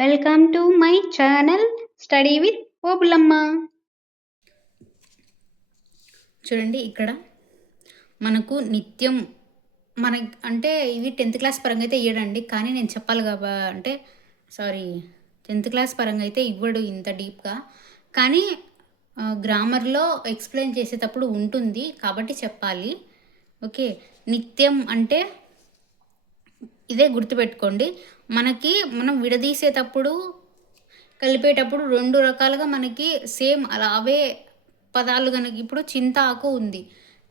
Welcome to my channel study with Obulamma. చూడండి, ఇక్కడ మనకు నిత్యం మన అంటే ఇది 10th క్లాస్ పరంగా అయితే ఇవ్వడండి. కానీ నేను చెప్పాలి అంటే 10th క్లాస్ పరంగా అయితే ఇవ్వడు ఇంత డీప్గా. కానీ గ్రామర్లో ఎక్స్ప్లెయిన్ చేసేటప్పుడు ఉంటుంది కాబట్టి చెప్పాలి. ఓకే, నిత్యం అంటే ఇదే గుర్తుపెట్టుకోండి. మనం విడదీసేటప్పుడు కలిపేటప్పుడు 2 రకాలుగా మనకి సేమ్ అవే పదాలు కనుక ఇప్పుడు చింతాకు ఉంది.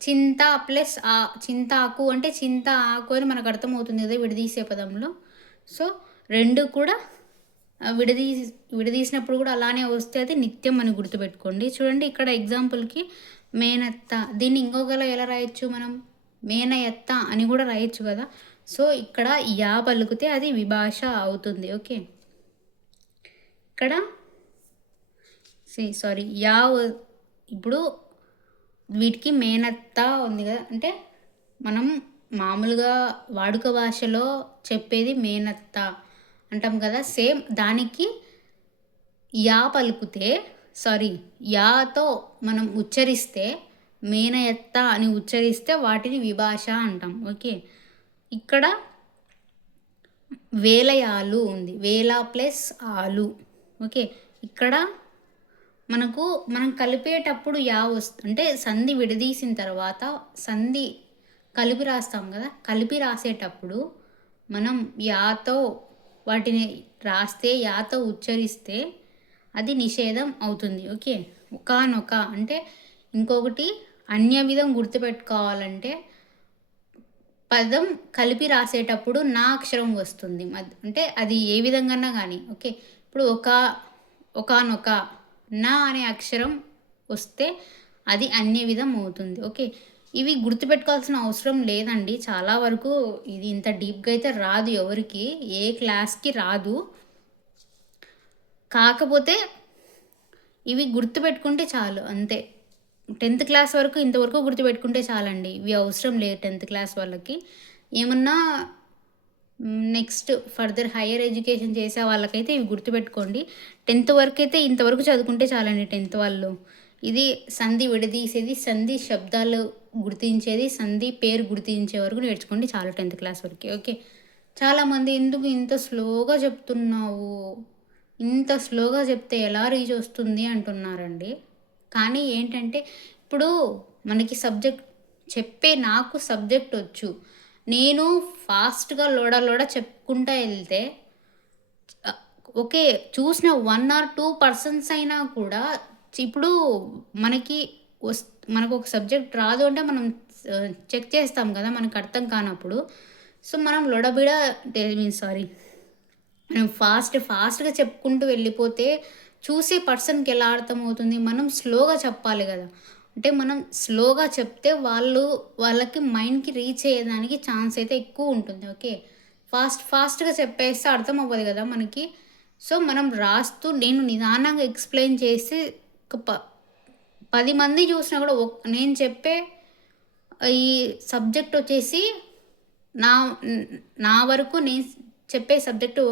చింత ప్లస్ చింతాకు అంటే చింత ఆకు అని మనకు అర్థమవుతుంది కదా విడదీసే పదంలో. సో 2 కూడా విడదీసినప్పుడు కూడా అలానే వస్తే అది నిత్యం అని గుర్తుపెట్టుకోండి. చూడండి, ఇక్కడ ఎగ్జాంపుల్కి మేనత్త, దీన్ని ఇంకొకలా ఎలా రాయొచ్చు, మనం మేనయత్త అని కూడా రాయొచ్చు కదా. సో ఇక్కడ యా పలుకుతే అది విభాష అవుతుంది. ఓకే, ఇక్కడ యా ఇప్పుడు వీటికి మేనత్త ఉంది కదా, అంటే మనం మామూలుగా వాడుక భాషలో చెప్పేది మేనత్త అంటాం కదా. సేమ్ దానికి యా పలుకుతే యాతో మనం ఉచ్చరిస్తే మేనయత్త అని ఉచ్చరిస్తే వాటిని విభాష అంటాం. ఓకే, ఇక్కడ వేలయాలు ఉంది, వేల ప్లస్ ఆలు. ఓకే, ఇక్కడ మనం కలిపేటప్పుడు యా అంటే సంధి విడదీసిన తర్వాత సంధి కలిపి రాస్తాం కదా. కలిపి రాసేటప్పుడు మనం యాతో వాటిని రాస్తే, యాతో ఉచ్చరిస్తే అది నిషేధం అవుతుంది. ఓకే, ఒకానొక అంటే ఇంకొకటి అన్య విధం గుర్తుపెట్టుకోవాలంటే పదం కలిపి రాసేటప్పుడు నా అక్షరం వస్తుంది, అంటే అది ఏ విధంగా కానీ. ఓకే, ఇప్పుడు ఒకానొక నా అనే అక్షరం వస్తే అది అన్య విధం అవుతుంది. ఓకే, ఇవి గుర్తుపెట్టుకోవాల్సిన అవసరం లేదండి. చాలా వరకు ఇది ఇంత డీప్గా అయితే రాదు, ఎవరికి ఏ క్లాస్కి రాదు. కాకపోతే ఇవి గుర్తుపెట్టుకుంటే చాలు, అంతే. 10th క్లాస్ వరకు ఇంతవరకు గుర్తుపెట్టుకుంటే చాలండి, ఇవి అవసరం లేదు 10th క్లాస్ వాళ్ళకి. ఏమన్నా నెక్స్ట్ ఫర్దర్ హయ్యర్ ఎడ్యుకేషన్ చేసే వాళ్ళకైతే ఇవి గుర్తుపెట్టుకోండి. 10th వరకు అయితే ఇంతవరకు చదువుకుంటే చాలండి 10th వాళ్ళు. ఇది సంధి విడదీసేది, సంధి శబ్దాలు గుర్తించేది, సంధి పేరు గుర్తించే వరకు నేర్చుకోండి చాలు 10th క్లాస్ వరకు. ఓకే, చాలామంది ఎందుకు ఇంత స్లోగా చెప్తున్నావు, ఇంత స్లోగా చెప్తే ఎలా రీచ్ వస్తుంది అంటున్నారండి. కానీ ఏంటంటే ఇప్పుడు మనకి నాకు సబ్జెక్ట్ వచ్చు, నేను ఫాస్ట్గా లోడ చెప్పుకుంటూ వెళ్తే ఓకే, చూసిన 1 or 2% అయినా కూడా ఇప్పుడు మనకు ఒక సబ్జెక్ట్ రాదు అంటే మనం చెక్ చేస్తాం కదా, మనకు అర్థం కానప్పుడు. సో మనం మనం ఫాస్ట్గా చెప్పుకుంటూ వెళ్ళిపోతే చూసే పర్సన్కి ఎలా అర్థమవుతుంది, మనం స్లోగా చెప్పాలి కదా. అంటే మనం స్లోగా చెప్తే వాళ్ళకి మైండ్కి రీచ్ అయ్యేదానికి ఛాన్స్ అయితే ఎక్కువ ఉంటుంది. ఓకే, ఫాస్ట్గా చెప్పేస్తే అర్థం అవ్వదు కదా మనకి. సో మనం రాస్తూ నేను నిదానంగా ఎక్స్ప్లెయిన్ చేసి 10 మంది చూసినా కూడా నేను చెప్పే ఈ సబ్జెక్ట్ వచ్చేసి నా వరకు నేను చెప్పే సబ్జెక్టు,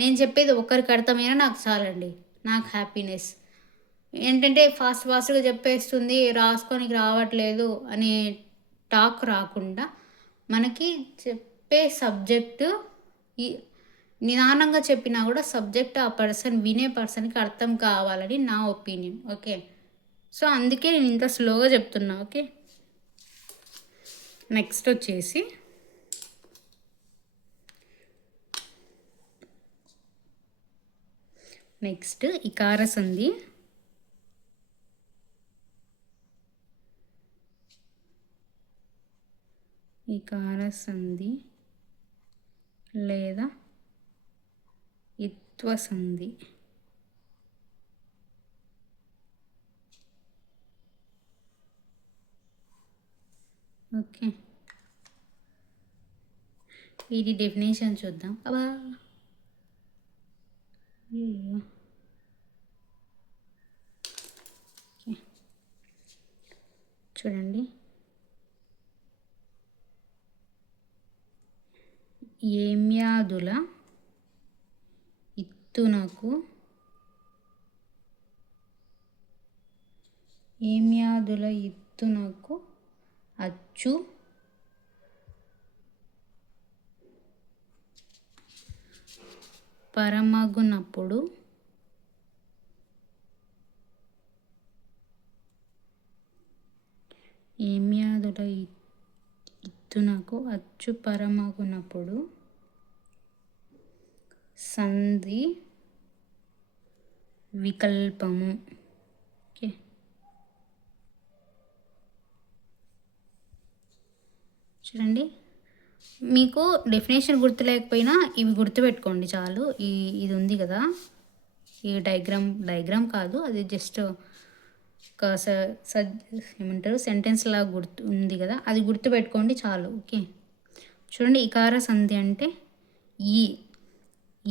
నేను చెప్పేది ఒకరికి అర్థమైనా నాకు చాలండి, నాకు హ్యాపీనెస్. ఏంటంటే ఫాస్ట్గా చెప్పేస్తుంది, రాసుకోనికి రావట్లేదు అనే టాక్ రాకుండా మనకి చెప్పే సబ్జెక్టు నిదానంగా చెప్పినా కూడా సబ్జెక్ట్ వినే పర్సన్కి అర్థం కావాలని నా ఒపీనియన్. ఓకే, సో అందుకే నేను ఇంత స్లోగా చెప్తున్నా. ఓకే, నెక్స్ట్ వచ్చేసి ఇకార సంధి. ఇకార సంధి లేదా ఇత్వ సంధి. ఓకే, వీటి డెఫినేషన్ చూద్దాం. చూడండి, ఏమ్యాదుల ఇత్తునకు ఏమ్యాదుల ఇత్తునకు అచ్చు పరమగునప్పుడు ఏమ్యాదుల ఇత్తునకు అచ్చు పరమగునప్పుడు సంధి వికల్పము. ఓకే, చూడండి, మీకు డెఫినేషన్ గుర్తు లేకపోయినా ఇవి గుర్తుపెట్టుకోండి చాలు. ఇది ఉంది కదా, ఈ డయాగ్రామ్ కాదు, అది జస్ట్ ఒక ఏమంటారు సెంటెన్స్ లాగా గుర్తు ఉంది కదా, అది గుర్తుపెట్టుకోండి చాలు. ఓకే, చూడండి, ఇకార సంధి అంటే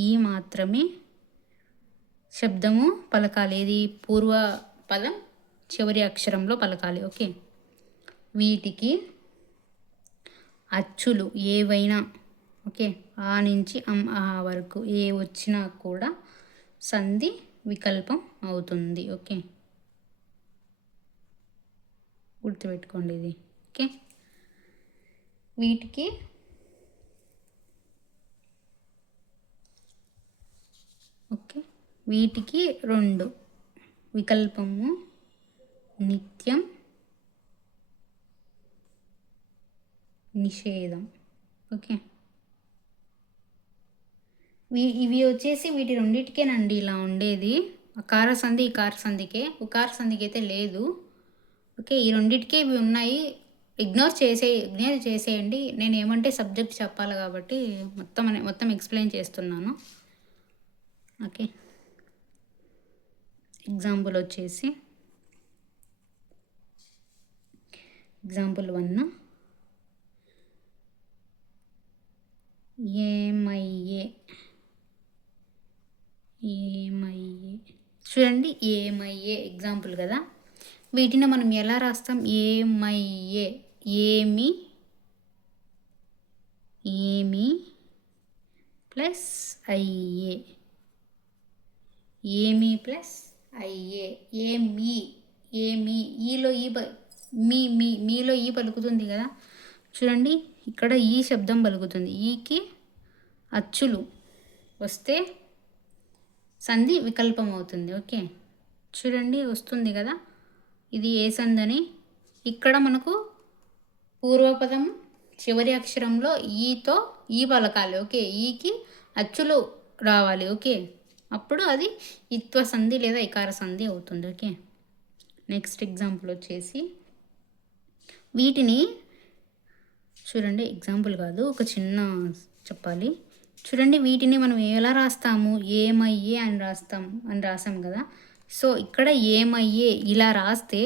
ఈ మాత్రమే శబ్దము పలకాలి. ఇది పూర్వ పదం చివరి అక్షరంలో పలకాలి. ఓకే, వీటికి అచ్చులు ఏవైనా, ఓకే, ఆ నుంచి ఆ వరకు ఏ వచ్చినా కూడా సంధి వికల్పం అవుతుంది. ఓకే, గుర్తుపెట్టుకోండి ఇది. ఓకే, వీటికి వీటికి 2 వికల్పము నిత్యం, నిషేధం. ఓకే, ఇవి వచ్చేసి వీటి రెండింటికేనండి ఇలా ఉండేది. అకార సంధి ఇకార సంధికే, ఉకార సంధికి అయితే లేదు. ఓకే, ఈ రెండింటికే ఇవి ఉన్నాయి. ఇగ్నోర్ చేసేయండి. నేను ఏమంటే సబ్జెక్ట్ చెప్పాలి కాబట్టి మొత్తం ఎక్స్ప్లెయిన్ చేస్తున్నాను. ఓకే, ఎగ్జాంపుల్ వచ్చేసి ఎగ్జాంపుల్ 1 ఏమయ్యే. చూడండి, ఏమయ్యే ఎగ్జాంపుల్ కదా, వీటిని మనం ఎలా రాస్తాం? ఏమయ్యే, ఏమి ప్లస్ అయ్యే, ఏమి ప్లస్ అయ్యే. ఏమి ఈలో మీలో ఈ పలుకుతుంది కదా, చూడండి, ఇక్కడ ఈ శబ్దం పలుకుతుంది. ఈకి అచ్చులు వస్తే సంధి వికల్పం అవుతుంది. ఓకే, చూడండి, వస్తుంది కదా, ఇది ఏ సంధి. ఇక్కడ మనకు పూర్వపదం చివరి అక్షరంలో ఈతో ఈ పలకాలి. ఓకే, ఈకి అచ్చులు రావాలి. ఓకే, అప్పుడు అది ఇత్వ సంధి లేదా ఇకార సంధి అవుతుంది. ఓకే, నెక్స్ట్ ఎగ్జాంపుల్ వచ్చేసి వీటిని చూడండి, ఎగ్జాంపుల్ కాదు, ఒక చిన్న చెప్పాలి. చూడండి, వీటిని మనం ఎలా రాస్తాము? ఏమయ్యే అని రాసాం కదా. సో ఇక్కడ ఏమయ్యే ఇలా రాస్తే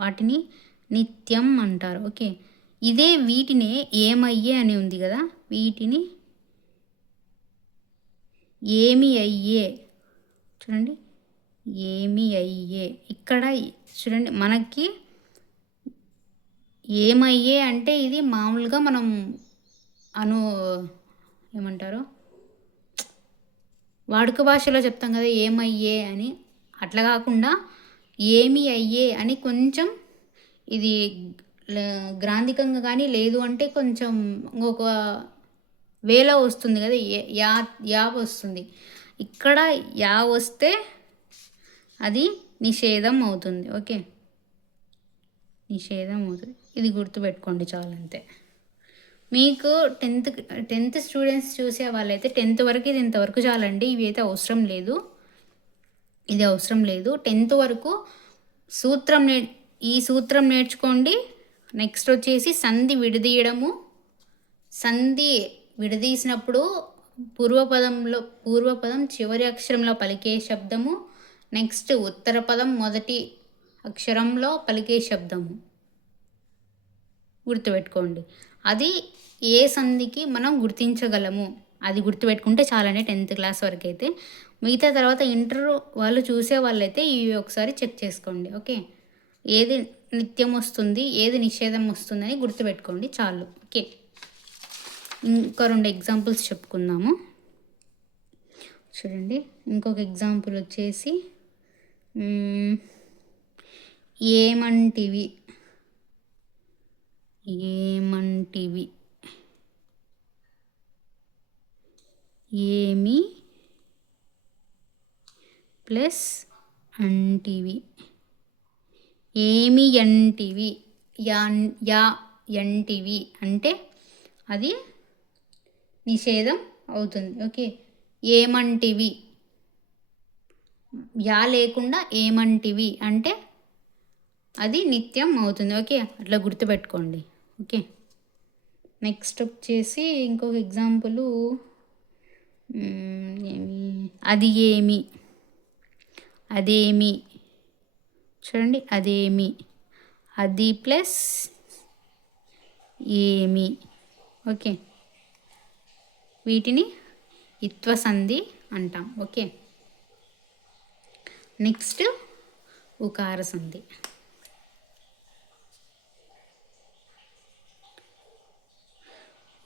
వాటిని నిత్యం అంటారు. ఓకే, ఇదే వీటినే ఏమయ్యే అని ఉంది కదా, వీటిని ఏమి అయ్యే. చూడండి, ఏమి అయ్యే. ఇక్కడ చూడండి, మనకి ఏమయ్యే అంటే ఇది మామూలుగా మనం ఏమంటారు వాడుక భాషలో చెప్తాం కదా ఏమయ్యే అని, అట్లా కాకుండా ఏమి అయ్యే అని కొంచెం ఇది గ్రాంధికంగా కానీ లేదు అంటే కొంచెం ఇంకొక వేలో వస్తుంది కదా, యా వస్తుంది. ఇక్కడ యా వస్తే అది నిషేధం అవుతుంది. ఓకే, నిషేధం అవుతుంది. ఇది గుర్తుపెట్టుకోండి చాలు, అంతే. మీకు టెన్త్ స్టూడెంట్స్ చూసే వాళ్ళైతే 10th వరకు ఇది ఇంతవరకు చాలండి. ఇవి అయితే అవసరం లేదు, ఇది అవసరం లేదు. 10th వరకు ఈ సూత్రం నేర్చుకోండి. నెక్స్ట్ వచ్చేసి సంధి విడదీయడము. సంధి విడదీసినప్పుడు పూర్వపదం చివరి అక్షరంలో పలికే శబ్దము, నెక్స్ట్ ఉత్తర పదం మొదటి అక్షరంలో పలికే శబ్దము గుర్తుపెట్టుకోండి. అది ఏ సంధికి మనం గుర్తించగలము అది గుర్తుపెట్టుకుంటే చాలండి 10th క్లాస్ వరకు అయితే. మిగతా తర్వాత ఇంటర్ వాళ్ళు చూసే వాళ్ళైతే ఇవి ఒకసారి చెక్ చేసుకోండి. ఓకే, ఏది నిత్యం వస్తుంది, ఏది నిషేధం వస్తుందని గుర్తుపెట్టుకోండి చాలు. ఓకే, ఇంకా 2 ఎగ్జాంపుల్స్ చెప్పుకుందాము. చూడండి ఇంకొక ఎగ్జాంపుల్ వచ్చేసి ఏమంటివి ఏమంటివి ఏమి ప్లస్ అంటివి ఏమి ఎంటివి యా ఎంటివి అంటే అది నిషేధం అవుతుంది. ఓకే, ఏమంటివి యా లేకుండా ఏమంటివి అంటే అది నిత్యం అవుతుంది. ఓకే, అట్లా గుర్తుపెట్టుకోండి. ఓకే, నెక్స్ట్ వచ్చేసి ఇంకొక ఎగ్జాంపుల్ అది ఏమి అదేమి చూడండి అదేమి అది ప్లస్ ఏమి. ఓకే, వీటిని ఇత్వ సంధి అంటాం. ఓకే, నెక్స్ట్ ఉకార సంధి.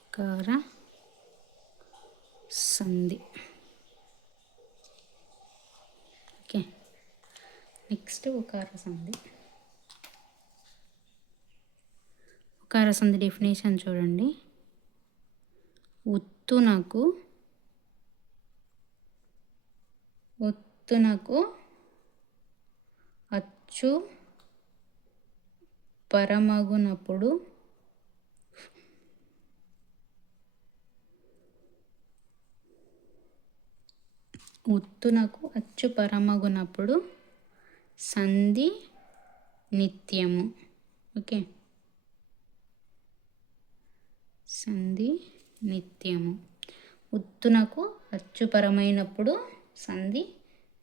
ఉకార సంధి. ఓకే, నెక్స్ట్ ఉకార సంధి. ఉకార సంధి డెఫినేషన్ చూడండి. ఒత్తునకు అచ్చు పరమగునప్పుడు సంధి నిత్యము. ఓకే, సంధి నిత్యము. ఉత్తునకు అచ్చుపరమైనప్పుడు సంధి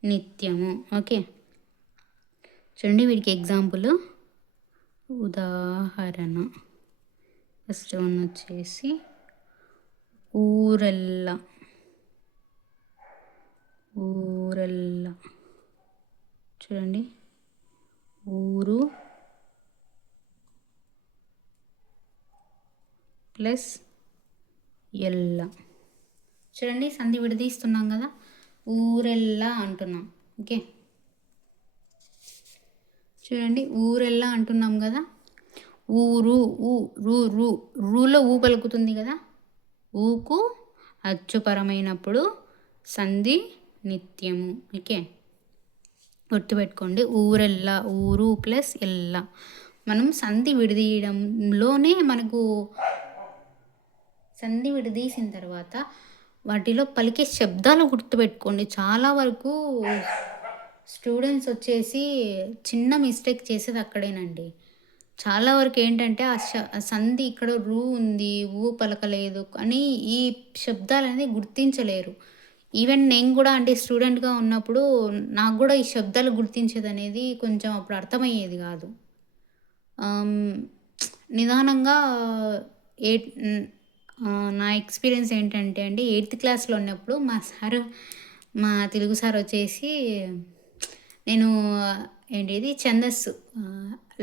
నిత్యము. ఓకే, చూడండి వీడికి ఎగ్జాంపుల్ ఉదాహరణ. ఫస్ట్ వన్ వచ్చేసి ఊరెల్లా చూడండి ఊరు ప్లస్ ఎల్ల. చూడండి సంధి విడదీస్తున్నాం కదా, ఊరెల్లా అంటున్నాం. ఓకే, చూడండి ఊరెల్లా అంటున్నాం కదా, ఊరు రూలో ఊ పలుకుతుంది కదా, ఊకు అచ్చుపరమైనప్పుడు సంధి నిత్యము. ఓకే, గుర్తుపెట్టుకోండి, ఊరెల్లా ఊరు ప్లస్ ఎల్లా. మనం సంధి విడదీయడంలోనే మనకు సంధి విడదీసిన తర్వాత వాటిలో పలికే శబ్దాలు గుర్తుపెట్టుకోండి. చాలా వరకు స్టూడెంట్స్ వచ్చేసి చిన్న మిస్టేక్ చేసేది అక్కడేనండి. చాలా వరకు ఏంటంటే ఆ సంధి ఇక్కడ రూ ఉంది, ఊ పలకలేదు అని ఈ శబ్దాలని గుర్తించలేరు. ఈవెన్ నేను కూడా అంటే స్టూడెంట్గా ఉన్నప్పుడు నాకు కూడా ఈ శబ్దాలు గుర్తించేది అనేది కొంచెం అప్పుడు అర్థమయ్యేది కాదు. నిదానంగా నా ఎక్స్పీరియన్స్ ఏంటంటే అండి, 8th క్లాస్లో ఉన్నప్పుడు మా తెలుగు సార్ వచ్చేసి నేను ఏంటిది ఛందస్సు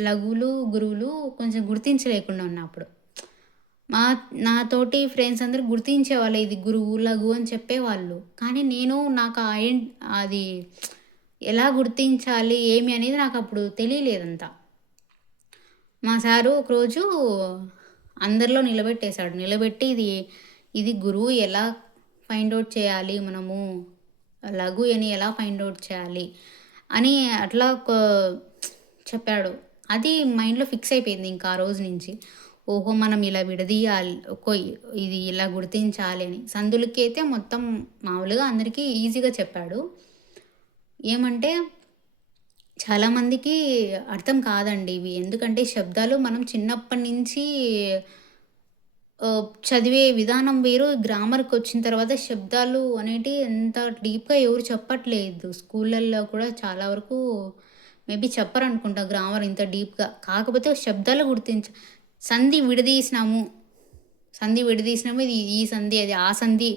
లఘువులు గురువులు కొంచెం గుర్తించలేకుండా ఉన్నప్పుడు నాతోటి ఫ్రెండ్స్ అందరూ గుర్తించేవాళ్ళు, ఇది గురువు లఘు అని చెప్పేవాళ్ళు. కానీ నాకు అది ఎలా గుర్తించాలి ఏమి అనేది నాకు అప్పుడు తెలియలేదంతా. మా సారు ఒకరోజు అందరిలో నిలబెట్టి ఇది గురువు ఎలా ఫైండ్ అవుట్ చేయాలి, మనము లఘు అని ఎలా ఫైండ్ అవుట్ చేయాలి అని అట్లా చెప్పాడు. అది మైండ్లో ఫిక్స్ అయిపోయింది ఇంకా ఆ రోజు నుంచి. ఓహో, మనం ఇలా విడదీయాలి, ఇది ఇలా గుర్తించాలి అని. సందులకి అయితే మొత్తం మామూలుగా అందరికీ ఈజీగా చెప్పాడు. ఏమంటే చాలామందికి అర్థం కాదండి ఇవి. ఎందుకంటే శబ్దాలు మనం చిన్నప్పటి నుంచి చదివే విధానం వేరు, గ్రామర్కి వచ్చిన తర్వాత శబ్దాలు అనేటివి ఎంత డీప్గా ఎవరు చెప్పట్లేదు. స్కూళ్ళల్లో కూడా చాలా వరకు మేబీ చెప్పరనుకుంటా గ్రామర్ ఇంత డీప్గా. కాకపోతే శబ్దాలు సంధి విడదీసినాము ఇది ఈ సంధి అది ఆ సంధి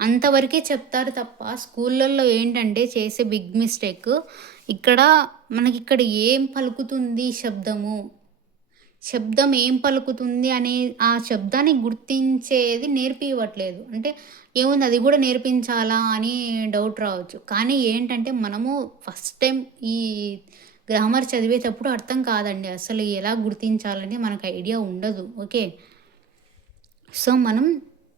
అంతవరకే చెప్తారు తప్ప స్కూళ్ళల్లో ఏంటంటే చేసే బిగ్ మిస్టేక్, మనకి ఇక్కడ ఏం పలుకుతుంది శబ్దం ఏం పలుకుతుంది అనే ఆ శబ్దాన్ని గుర్తించేది నేర్పివ్వట్లేదు. అంటే ఏముంది అది గూడా నేర్పించాలా అని డౌట్ రావచ్చు. కానీ ఏంటంటే మనము ఫస్ట్ టైమ్ ఈ గ్రామర్ చదివేటప్పుడు అర్థం కాదండి. అసలు ఎలా గుర్తించాలని మనకు ఐడియా ఉండదు. ఓకే. సో, మనం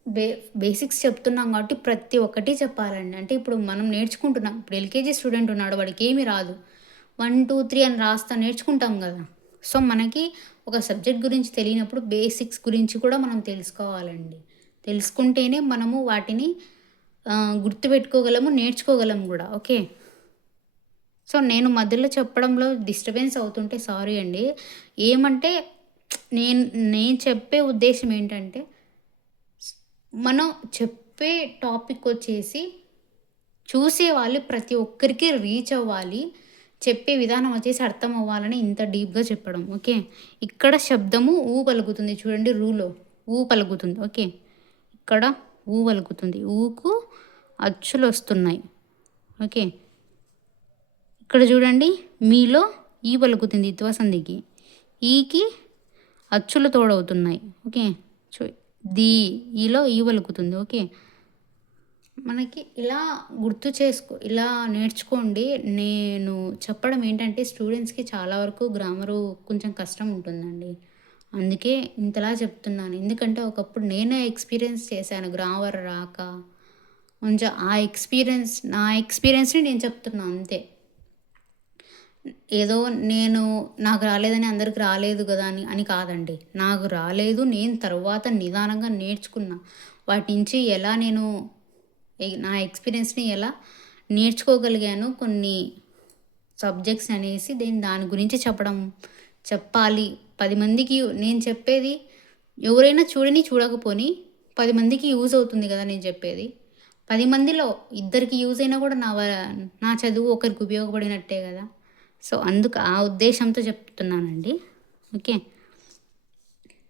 బే బేసిక్స్ చెప్తున్నాం కాబట్టి ప్రతి ఒక్కటి చెప్పాలండి. అంటే ఇప్పుడు మనం నేర్చుకుంటున్నాం. ఇప్పుడు ఎల్‌కేజీ స్టూడెంట్ ఉన్నాడు. వాడికేమి రాదు. 1, 2, 3 అని రాస్తా నేర్చుకుంటాం గదా! సో, మనకి ఒక సబ్జెక్ట్ గురించి తెలియనప్పుడు బేసిక్స్ గురించి కూడా మనం తెలుసుకోవాలండి. తెలుసుకుంటేనే మనము వాటిని గుర్తుపెట్టుకోగలము, నేర్చుకోగలం గూడా. ఓకే. సో, నేను మధ్యలో చెప్పడంలో డిస్టర్బెన్స్ అవుతుంటే సారీ అండి. ఏమంటే నేను నేను చెప్పే ఉద్దేశ్యం ఏంటంటే మనం చెప్పే టాపికొచ్చేసి చూసేవాళ్ళు ప్రతి ఒక్కరికి రీచ్ అవ్వాలి. చెప్పే విధానం వచ్చేసి అర్థం అవ్వాలని ఇంత డీప్‌గా చెప్పడం. ఓకే. ఇక్కడ శబ్దము పలుకుతుంది చూడండి రూలో. పలుకుతుంది. ఓకే. ఇక్కడ పలుకుతుంది. ఊకు అచ్చులొస్తున్నాయి. ఓకే. ఇక్కడ చూడండి మీలో పలుకుతుంది ఇత్వ సంధికి. ఈకి అచ్చులు తోడవుతున్నాయి. ఓకే. చు ఈలో పలుకుతుంది. ఓకే. మనకి ఇలా గుర్తు ఇలా నేర్చుకోండి. నేను చెప్పడం ఏంటంటే స్టూడెంట్స్‌కి చాలా వరకు గ్రామరు కొంచెం కష్టం ఉంటుందండి. అందుకే ఇంతలా చెప్తున్నాను. ఎందుకంటే ఒకప్పుడు నేనే ఎక్స్‌పీరియన్స్ చేశాను గ్రామర్ రాక. కొంచెం నా ఎక్స్‌పీరియన్స్‌ని నేను చెప్తున్నా అంతే. ఏదో నాకు రాలేదని అందరికి రాలేదు గదా! అని కాదండి. నాకు రాలేదు. నేను తర్వాత నిదానంగా నేర్చుకున్నా. వాటి నుంచి ఎలా నేను నా ఎక్స్‌పీరియన్స్‌ని ఎలా నేర్చుకోగలిగాను కొన్ని సబ్జెక్ట్స్ అనేసి దాని గురించి చెప్పాలి. 10 మందికి నేను చెప్పేది ఎవరైనా చూడని, చూడకపోని 10 మందికి యూజ్ అవుతుంది గదా! నేను చెప్పేది. 10 మందిలో ఇద్దరికి యూజ్ అయినా కూడా నా చదువు ఒకరికి ఉపయోగపడినట్టే గదా! సో, ఆ ఉద్దేశంతో చెప్తున్నానండి. ఓకే.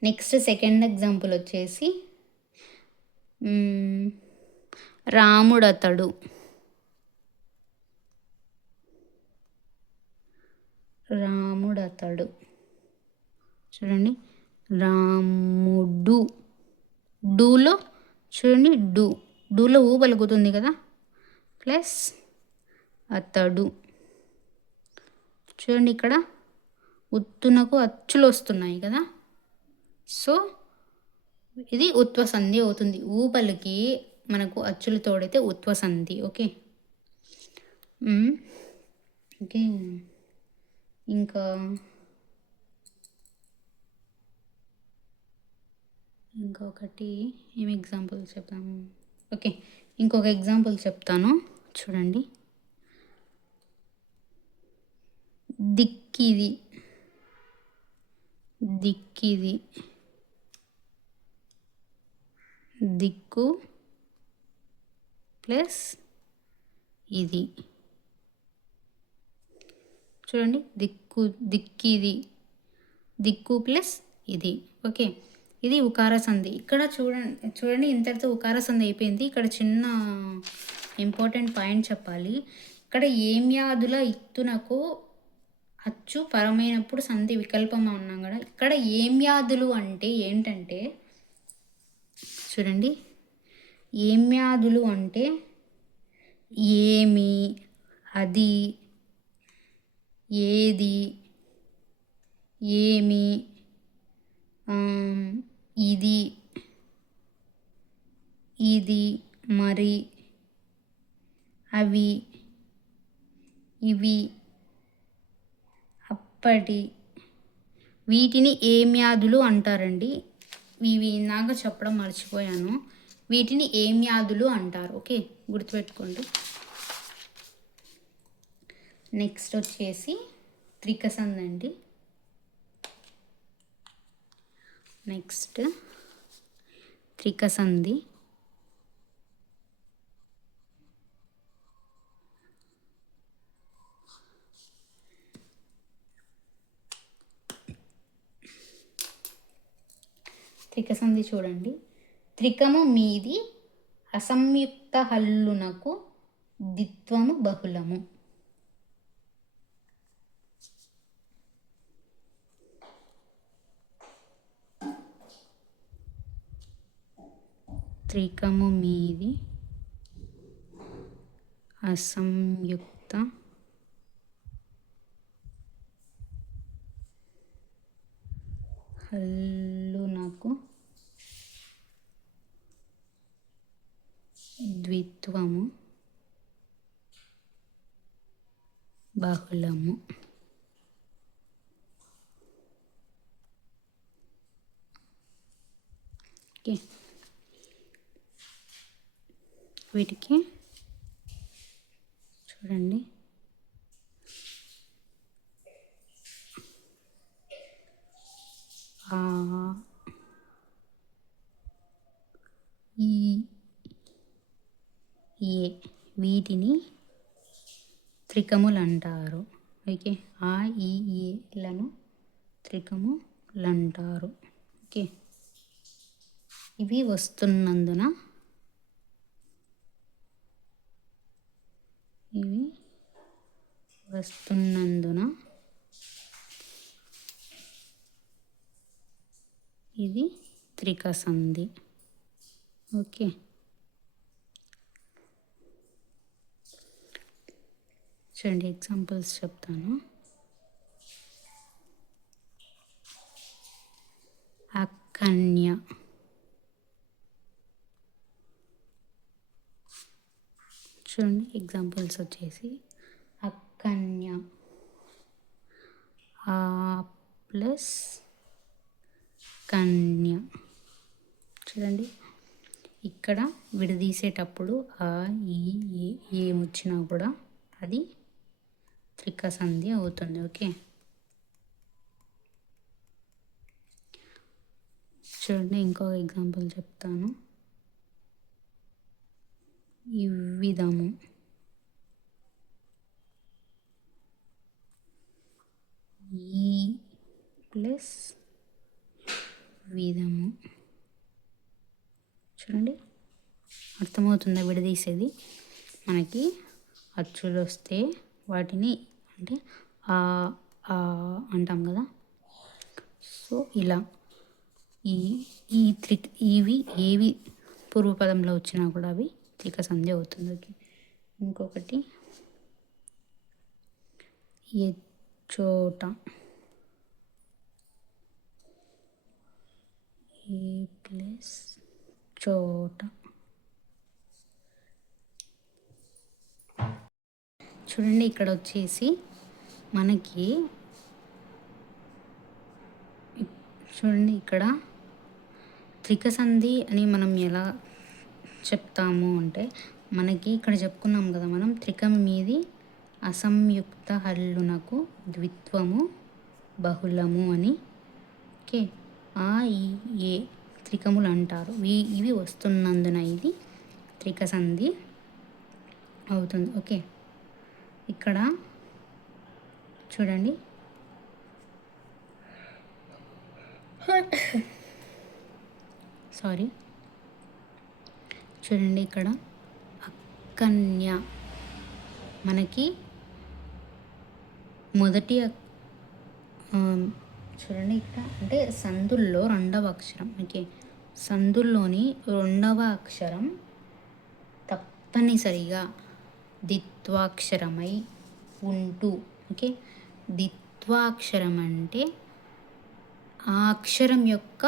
నెక్స్ట్ సెకండ్ ఎగ్జాంపుల్ వచ్చేసి రాముడతడు. చూడండి. రాముడు. డూలో చూడండి డూలో పలుకుతుంది కదా! ప్లస్ అతడు. చూడండి ఇక్కడ ఉత్తునకు అచ్చులొస్తున్నాయి కదా! సో, ఇది ఉత్వ సంధి అవుతుంది. పలికి మనకు అచ్చులు తోడైతే ఉత్వ సంధి. ఓకే. ఓకే. ఇంకా ఇంకొకటి ఏం ఎగ్జాంపుల్ చెప్తాము. ఓకే. ఇంకొక ఎగ్జాంపుల్ చెప్తాను చూడండి. దిక్కిది. దిక్కు ప్లస్ ఇది. చూడండి దిక్కిది. దిక్కు ప్లస్ ఇది. ఓకే. ఇది ఉకార సంధి. ఇక్కడ చూడండి ఇంతటితో ఉకార సంధి అయిపోయింది. ఇక్కడ చిన్న ఇంపార్టెంట్ పాయింట్ చెప్పాలి. ఇక్కడ ఏమ్యాదుల ఇత్తునకు అచ్చు పరమైనప్పుడు సంధి వికల్పం అన్నాం కదా! ఇక్కడ ఏమ్యాదులు అంటే ఏంటంటే చూడండి. ఏమ్యాదులు అంటే ఏమి, అది, ఏది, ఏమి, ఇది, మరి, అవి, ఇవి, అప్పటి వీటిని ఏమ్యాదులు అంటారండి. ఇవి ఇందాక చెప్పడం మర్చిపోయాను. వీటిని ఏమ్యాదులు అంటారు. ఓకే. గుర్తుపెట్టుకోండి. నెక్స్ట్ వచ్చేసి త్రిక సంధి అండి. నెక్స్ట్ త్రిక సంధి. త్రిక సంధి చూడండి. త్రికము మీది అసంయుక్త హల్లునకు ద్విత్వము బహుళము. త్రికము మీది అసంయుక్త హల్లునకు ద్విత్వము బహుళము. ఓకే, వీటికి చూడండి ఈ ఏ వీటిని త్రికములు అంటారు. ఓకే, ఆ ఈ ఏలను త్రికములు అంటారు. ఓకే, ఇవి వస్తున్నందున ఇది త్రిక సంధి. ఓకే, చూడండి ఎగ్జాంపుల్స్ చెప్తాను. అకన్య, చూడండి ఎగ్జాంపుల్స్ వచ్చేసి అకన్య ప్లస్ కన్య. చూడండి ఇక్కడ విడదీసేటప్పుడు ఆ ఈ ఏమొచ్చినా కూడా అది త్రిక సంధి అవుతుంది. ఓకే, చూడండి ఇంకొక ఎగ్జాంపుల్ చెప్తాను. ఇవ్విధము, ఈ ప్లస్ విధము. చూడండి అర్థమవుతుందా విడదీసేది? మనకి అచ్చులు వస్తే వాటిని అంటే అంటాం కదా. సో ఇలా ఇవి ఏవి పూర్వపదంలో వచ్చినా కూడా అవి త్రిక సంధి అవుతుంది. ఓకే, ఇంకొకటి ఎచ్చోట, ఏ ప్లస్ చోట. చూడండి ఇక్కడ వచ్చేసి మనకి చూడండి ఇక్కడ త్రిక సంధి అని మనం ఎలా చెప్తాము అంటే, మనకి ఇక్కడ చెప్పుకున్నాం కదా మనం త్రికం మీది అసంయుక్త హల్లునకు ద్విత్వము బహుళము అని. ఓకే, ఆ ఈ ఏ త్రికములు అంటారు. ఇవి వస్తున్నందున ఇది త్రిక సంధి అవుతుంది. ఓకే, ఇక్కడ చూడండి చూడండి ఇక్కడ అకన్య మనకి మొదటి చూడండి ఇక్కడ అంటే సందుల్లో రెండవ అక్షరం. ఓకే, సందుల్లోని రెండవ అక్షరం తప్పనిసరిగా ద్విత్వాక్షరమై ఉంటూ. ఓకే, ద్విత్వాక్షరం అంటే ఆ అక్షరం యొక్క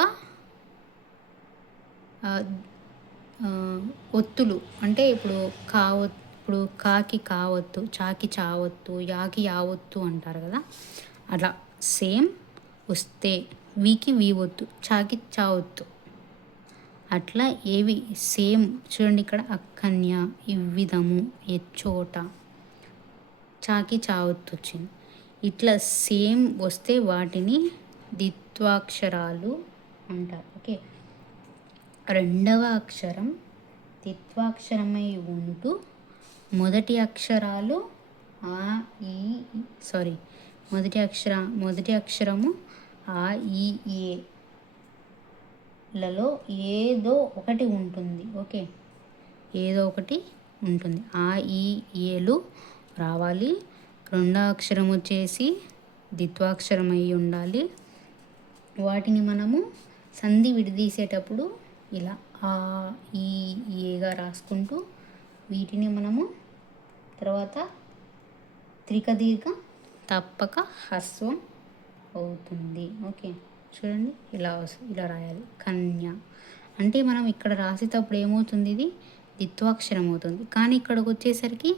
ఒత్తులు అంటే ఇప్పుడు కాకి కావత్తు, చాకి చావత్తు, యాకి యావత్తు అంటారు కదా. అలా సేమ్ వస్తే వీకి వీ ఒత్తు, చాకి చావత్తు, అట్లా ఏవి సేమ్. చూడండి ఇక్కడ అకన్య, ఇవ్విధము, ఎచ్చోట, చాకి చావత్తు వచ్చింది. ఇట్లా సేమ్ వస్తే వాటిని ద్విత్వాక్షరాలు అంటారు. ఓకే, రెండవ అక్షరం ద్విత్వాక్షరమై ఉంటూ మొదటి అక్షరాలు మొదటి అక్షరము ఆ ఈ ఏలలో ఏదో ఒకటి ఉంటుంది. ఓకే, ఏదో ఒకటి ఉంటుంది. ఆ ఈ ఏలు రావాలి. రెండో అక్షరం వచ్చేసి ద్విత్వాక్షరం అయి ఉండాలి. వాటిని మనము సంధి విడదీసేటప్పుడు ఇలా ఆ ఈ ఏగా రాసుకుంటూ వీటిని మనము తర్వాత త్రిక దీర్ఘ తప్పక హ్రస్వం అవుతుంది. ఓకే, చూడండి ఇలా రాయాలి. కన్య అంటే మనం ఇక్కడ రాసేటప్పుడు ఏమవుతుంది, ఇది ద్విత్వాక్షరం అవుతుంది. కానీ ఇక్కడికి వచ్చేసరికి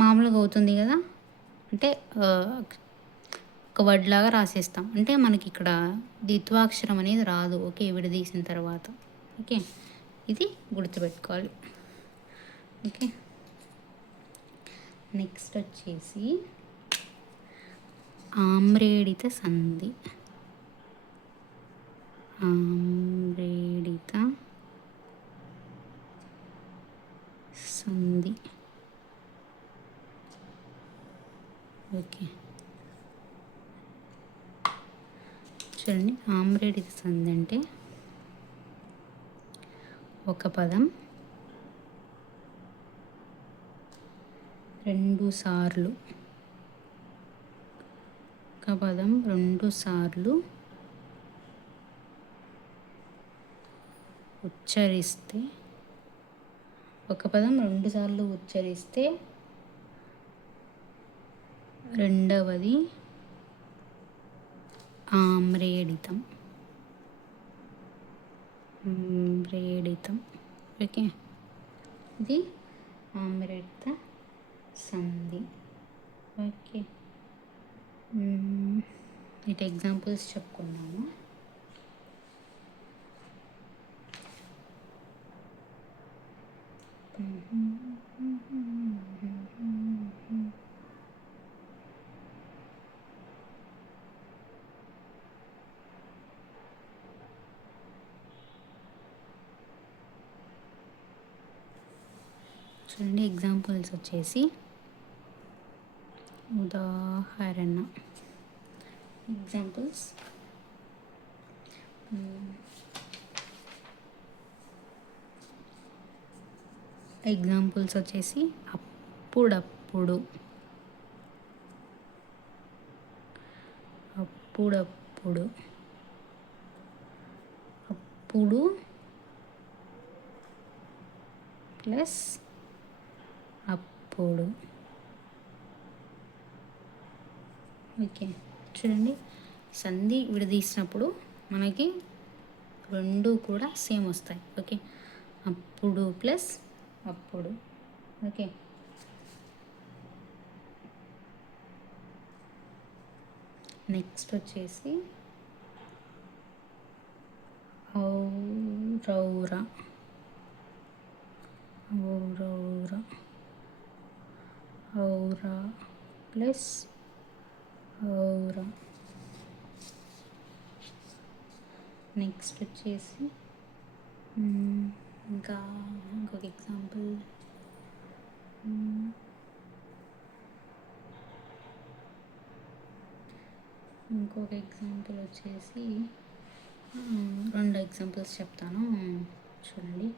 మామూలుగా అవుతుంది కదా, అంటే ఒక వర్డ్ లాగా రాసేస్తాం. అంటే మనకి ఇక్కడ ద్విత్వాక్షరం అనేది రాదు. ఓకే, విడదీసిన తర్వాత. ఓకే, ఇది గుర్తుపెట్టుకోవాలి. ఓకే, నెక్స్ట్ వచ్చేసి ఆమ్రేడిత సంధి. ఆమ్రేడిత సంధి. ఓకే, చూడండి. ఆమ్రేడిత సంధి అంటే ఒక పదం 2 సార్లు, ఒక పదం 2 సార్లు ఉచ్చరిస్తే, ఒక పదం 2 సార్లు ఉచ్చరిస్తే రెండవది ఆమ్రేడితం. ఆమ్రేడితం. ఓకే, ఇది ఆమ్రేడిత సంధి. ఓకే, ఇటు ఎగ్జాంపుల్స్ చెప్పుకున్నాము. చూడండి, ఎగ్జాంపుల్స్ వచ్చేసి ఉదాహరణ. ఎగ్జాంపుల్స్ వచ్చేసి అప్పుడప్పుడు, అప్పుడు ప్లస్ అప్పుడు. ఓకే, చూడండి, సంధి విడదీసినప్పుడు మనకి రెండు కూడా సేమ్ వస్తాయి. ఓకే, అప్పుడు ప్లస్ అప్పుడు. ఓకే, నెక్స్ట్ వచ్చేసి ఔరౌర. ఔరౌర, ఔరా ప్లస్ ఔర. నెక్స్ట్ వచ్చేసి ఇంకొక ఎగ్జాంపుల్. వచ్చేసి 2 ఎగ్జాంపుల్స్ చెప్తాను, చూడండి.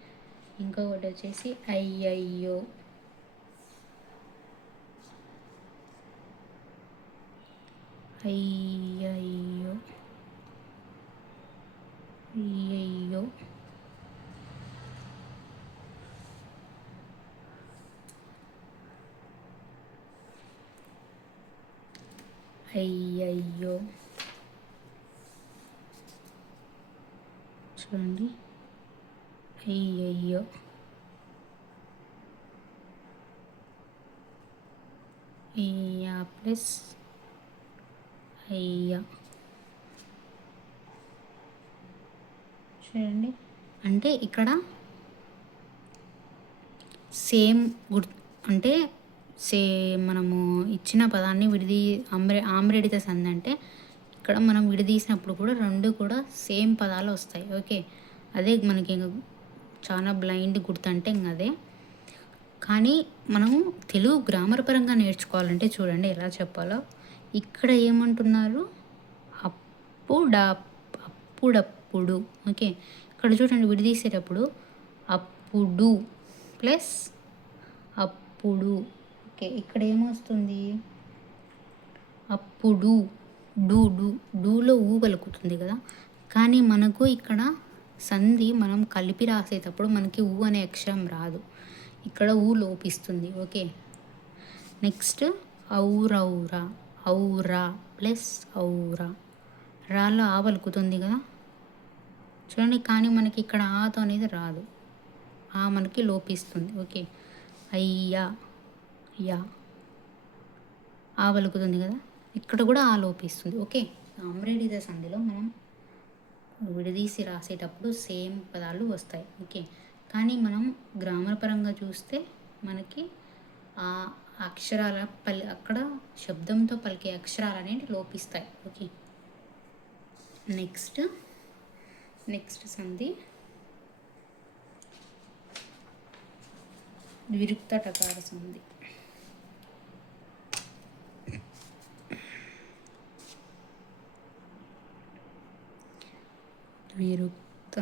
ఇంకొకటి వచ్చేసి అయ్యయ్యో. అయ్యయ్యో, అయ్యయ్యో. అయ్యయ్యో, చూడండి. అయ్యయ్యో, అయ్యా ప్లస్ అయ్యా. చూడండి, అంటే ఇక్కడ సేమ్ అంటే మనము ఇచ్చిన పదాన్ని ఆమ్రేడిత సంధి అంటే ఇక్కడ మనం విడదీసినప్పుడు కూడా 2 కూడా సేమ్ పదాలు వస్తాయి. ఓకే, అదే మనకి చాలా బ్లైండ్ గుర్తు అంటే అదే. కానీ మనము తెలుగు గ్రామర్ పరంగా నేర్చుకోవాలంటే చూడండి ఎలా చెప్పాలో. ఇక్కడ ఏమంటున్నారు, అప్పుడప్పుడు. ఓకే, ఇక్కడ చూడండి, విడదీసేటప్పుడు అప్పుడు ప్లస్ అప్పుడు. ఓకే, ఇక్కడ ఏమొస్తుంది, అప్పుడు డూలో ఊ పలుకుతుంది కదా, కానీ మనకు ఇక్కడ సంధి మనం కలిపి రాసేటప్పుడు మనకి ఊ అనే అక్షరం రాదు, ఇక్కడ ఊ లోపిస్తుంది. ఓకే, నెక్స్ట్ ఔరౌరా, ఔరా ప్లస్ ఔరా, రాలో ఆ పలుకుతుంది కదా చూడండి, కానీ మనకి ఇక్కడ ఆతో అనేది రాదు, ఆ మనకి లోపిస్తుంది. ఓకే, అయ్యా యా ఆ పలుకుతుంది కదా, ఇక్కడ కూడా ఆ లోపిస్తుంది. ఓకే, ఆమ్రేడిద సంధిలో మనం విడదీసి రాసేటప్పుడు సేమ్ పదాలు వస్తాయి. ఓకే, కానీ మనం గ్రామర్ పరంగా చూస్తే మనకి ఆ అక్షరాల అక్కడ శబ్దంతో పలికే అక్షరాలు అనేవి లోపిస్తాయి. ఓకే, నెక్స్ట్ సంధి ద్విరుక్త టకార సంధి. ద్విరుక్త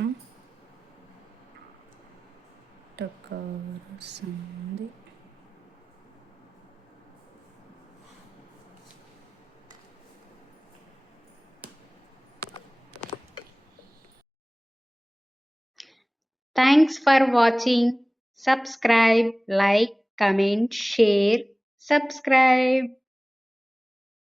టకార సంధి. Thanks for watching. Subscribe, like, comment, share. Subscribe.